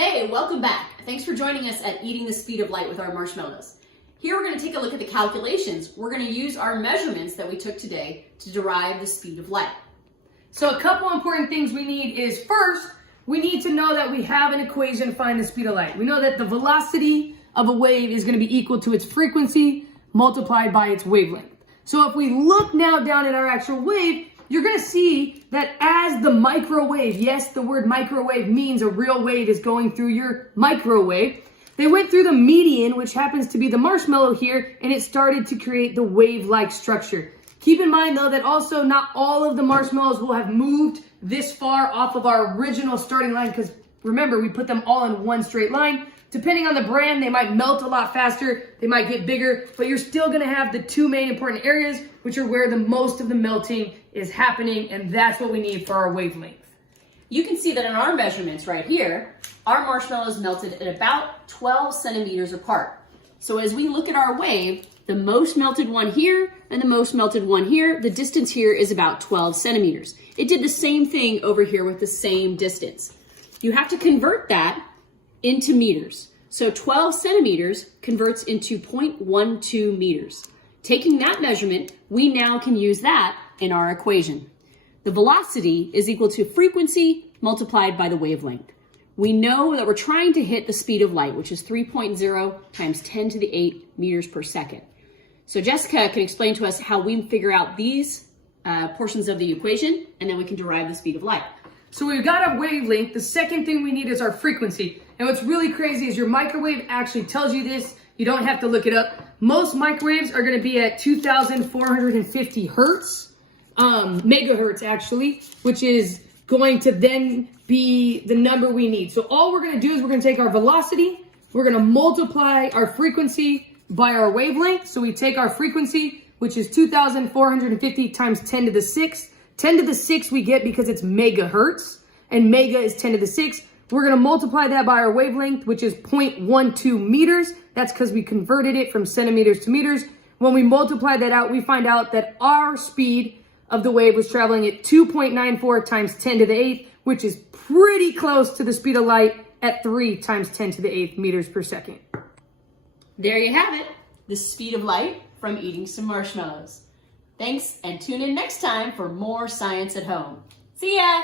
Hey, welcome back. Thanks for joining us at Eating the Speed of Light with our marshmallows. Here we're going to take a look at the calculations. We're going to use our measurements that we took today to derive the speed of light. So a couple important things we need is, first, we need to know that we have an equation to find the speed of light. We know that the velocity of a wave is going to be equal to its frequency multiplied by its wavelength. So if we look now down at our actual wave, you're going to see that as the microwave, yes, the word microwave means a real wave is going through your microwave. They went through the median, which happens to be the marshmallow here, and it started to create the wave-like structure. Keep in mind, though, that also not all of the marshmallows will have moved this far off of our original starting line, because remember, we put them all in one straight line. Depending on the brand, they might melt a lot faster, they might get bigger, but you're still going to have the two main important areas, which are where the most of the melting is happening, and that's what we need for our wavelength. You can see that in our measurements right here, our marshmallows melted at about 12 centimeters apart. So as we look at our wave, the most melted one here and the most melted one here, the distance here is about 12 centimeters. It did the same thing over here with the same distance. You have to convert that into meters. So 12 centimeters converts into 0.12 meters. Taking that measurement, we now can use that in our equation. The velocity is equal to frequency multiplied by the wavelength. We know that we're trying to hit the speed of light, which is 3.0 times 10 to the 8 meters per second. So Jessica can explain to us how we figure out these portions of the equation, and then we can derive the speed of light. So we've got our wavelength. The second thing we need is our frequency. And what's really crazy is your microwave actually tells you this. You don't have to look it up. Most microwaves are going to be at 2,450 hertz, megahertz actually, which is going to then be the number we need. So all we're going to do is we're going to take our velocity, we're going to multiply our frequency by our wavelength. So we take our frequency, which is 2,450 times 10 to the 6. 10 to the 6 we get because it's megahertz, and mega is 10 to the 6. We're going to multiply that by our wavelength, which is 0.12 meters. That's because we converted it from centimeters to meters. When we multiply that out, we find out that our speed of the wave was traveling at 2.94 times 10 to the 8th, which is pretty close to the speed of light at 3 times 10 to the 8th meters per second. There you have it, the speed of light from eating some marshmallows. Thanks, and tune in next time for more science at home. See ya!